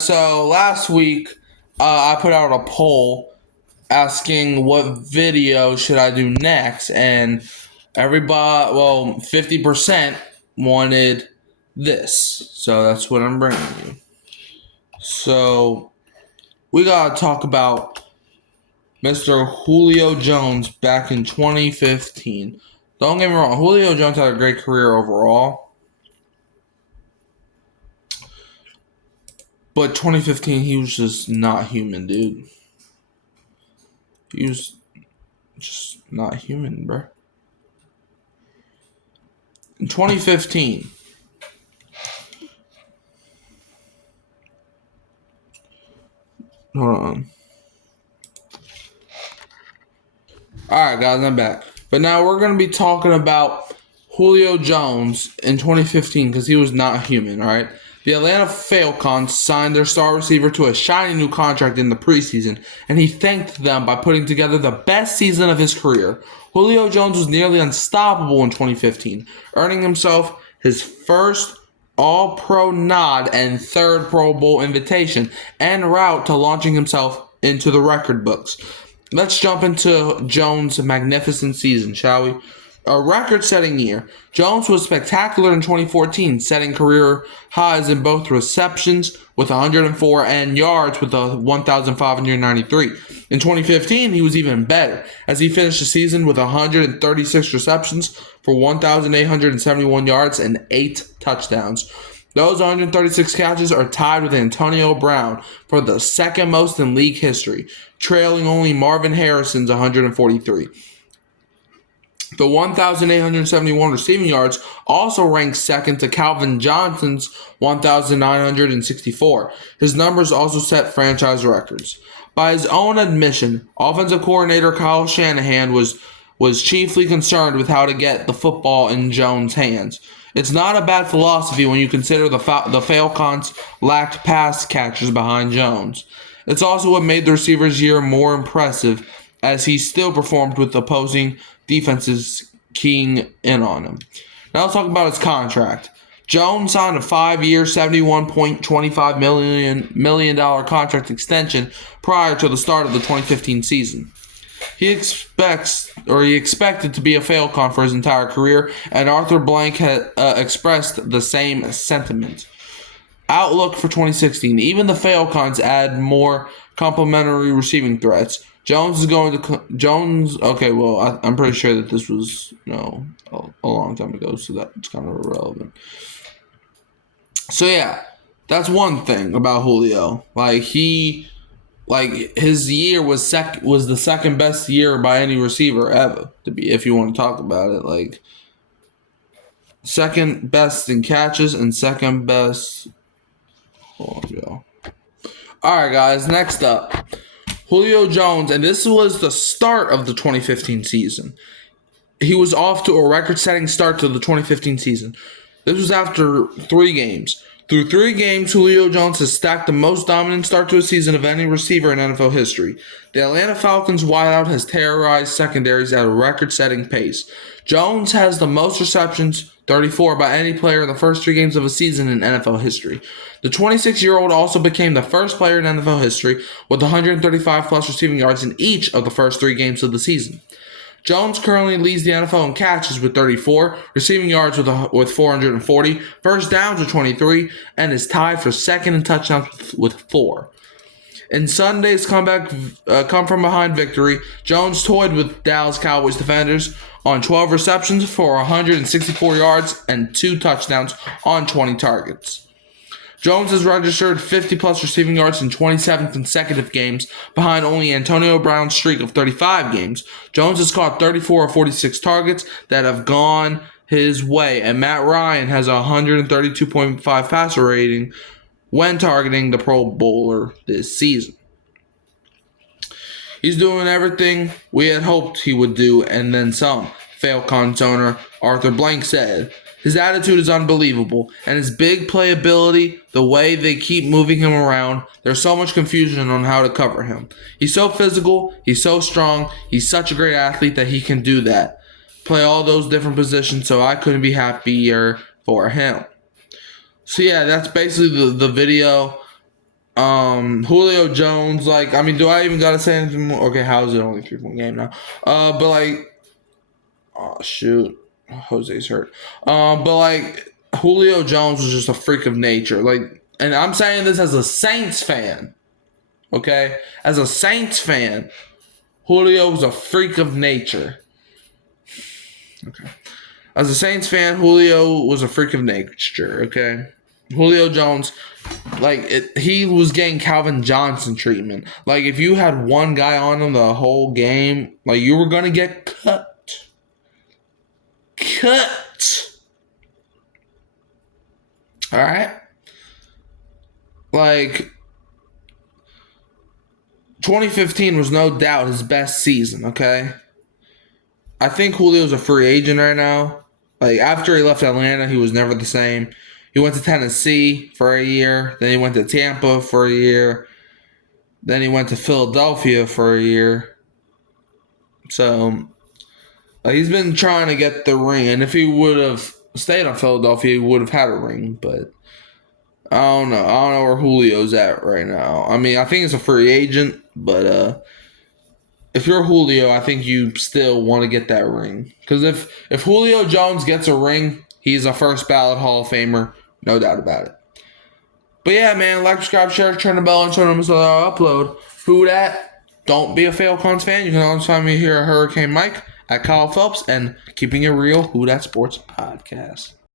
So last week, I put out a poll asking what video should I do next, and 50% wanted this. So that's what I'm bringing you. So we gotta talk about Mr. Julio Jones back in 2015. Don't get me wrong, Julio Jones had a great career overall, but 2015 he was just not human, dude. He was just not human, bro. In 2015, hold on. Alright, guys, I'm back. But now we're going to be talking about Julio Jones in 2015 because he was not human, alright? The Atlanta Falcons signed their star receiver to a shiny new contract in the preseason, and he thanked them by putting together the best season of his career. Julio Jones was nearly unstoppable in 2015, earning himself his first All-Pro nod and third Pro Bowl invitation, en route to launching himself into the record books. Let's jump into Jones' magnificent season, shall we? A record-setting year. Jones was spectacular in 2014, setting career highs in both receptions with 104 and yards with 1,593. In 2015, he was even better, as he finished the season with 136 receptions for 1,871 yards and 8 touchdowns. Those 136 catches are tied with Antonio Brown for the second most in league history, trailing only Marvin Harrison's 143. The 1,871 receiving yards also ranks second to Calvin Johnson's 1,964. His numbers also set franchise records. By his own admission, offensive coordinator Kyle Shanahan was chiefly concerned with how to get the football in Jones' hands. It's not a bad philosophy when you consider the Falcons lacked pass catchers behind Jones. It's also what made the receiver's year more impressive, as he still performed with opposing defenses keying in on him. Now let's talk about his contract. Jones signed a 5-year, $71.25 million contract extension prior to the start of the 2015 season. He expected to be a Falcon for his entire career, and Arthur Blank had expressed the same sentiment. Outlook for 2016. Even the Falcons add more complementary receiving threats. Jones is going to Okay, well, I'm pretty sure that this was a long time ago, so that's kind of irrelevant. So yeah, that's one thing about Julio. His year was the second best year by any receiver ever, to be, if you want to talk about it. Like, second best in catches and second best. Hold on, yo. All right, guys. Next up, Julio Jones, and this was the start of the 2015 season. He was off to a record-setting start to the 2015 season. This was after 3 games. Through 3 games, Julio Jones has stacked the most dominant start to a season of any receiver in NFL history. The Atlanta Falcons wideout has terrorized secondaries at a record-setting pace. Jones has the most receptions, 34, by any player in the first 3 games of a season in NFL history. The 26-year-old also became the first player in NFL history with 135-plus receiving yards in each of the first 3 games of the season. Jones currently leads the NFL in catches with 34, receiving yards with 440, first downs with 23, and is tied for second in touchdowns with 4. In Sunday's come from behind victory, Jones toyed with Dallas Cowboys defenders on 12 receptions for 164 yards and 2 touchdowns on 20 targets. Jones has registered 50-plus receiving yards in 27 consecutive games, behind only Antonio Brown's streak of 35 games. Jones has caught 34 of 46 targets that have gone his way, and Matt Ryan has a 132.5 passer rating when targeting the Pro Bowler this season. He's doing everything we had hoped he would do, and then some, Falcons owner Arthur Blank said. His attitude is unbelievable, and his big playability, the way they keep moving him around, there's so much confusion on how to cover him. He's so physical, he's so strong, he's such a great athlete that he can do that. Play all those different positions, so I couldn't be happier for him. So yeah, that's basically the video. Julio Jones, like, I mean, do I even gotta say anything more? Okay, how's it only 3-point game now? But like, oh shoot, Jose's hurt. But like, Julio Jones was just a freak of nature. Like, and I'm saying this as a Saints fan. Okay, as a Saints fan, Julio was a freak of nature. Okay, as a Saints fan, Julio was a freak of nature. Okay, Julio Jones, like he was getting Calvin Johnson treatment. Like if you had one guy on him the whole game, like you were gonna get cut. All right, like 2015 was no doubt his best season. Okay, I think Julio's a free agent right now. Like after he left Atlanta, he was never the same. He went to Tennessee for a year, then he went to Tampa for a year, then he went to Philadelphia for a year. So he's been trying to get the ring, and if he would have stayed on Philadelphia, he would have had a ring. But I don't know. I don't know where Julio's at right now. I mean, I think it's a free agent, but if you're Julio, I think you still want to get that ring. Because if Julio Jones gets a ring, he's a first ballot Hall of Famer, no doubt about it. But yeah, man, like, subscribe, share, turn the bell, and turn on so I'll upload. Who dat? Don't be a Falcons fan. You can always find me here at Hurricane Mike, at Kyle Phelps, and Keeping It Real, Who Dat Sports Podcast.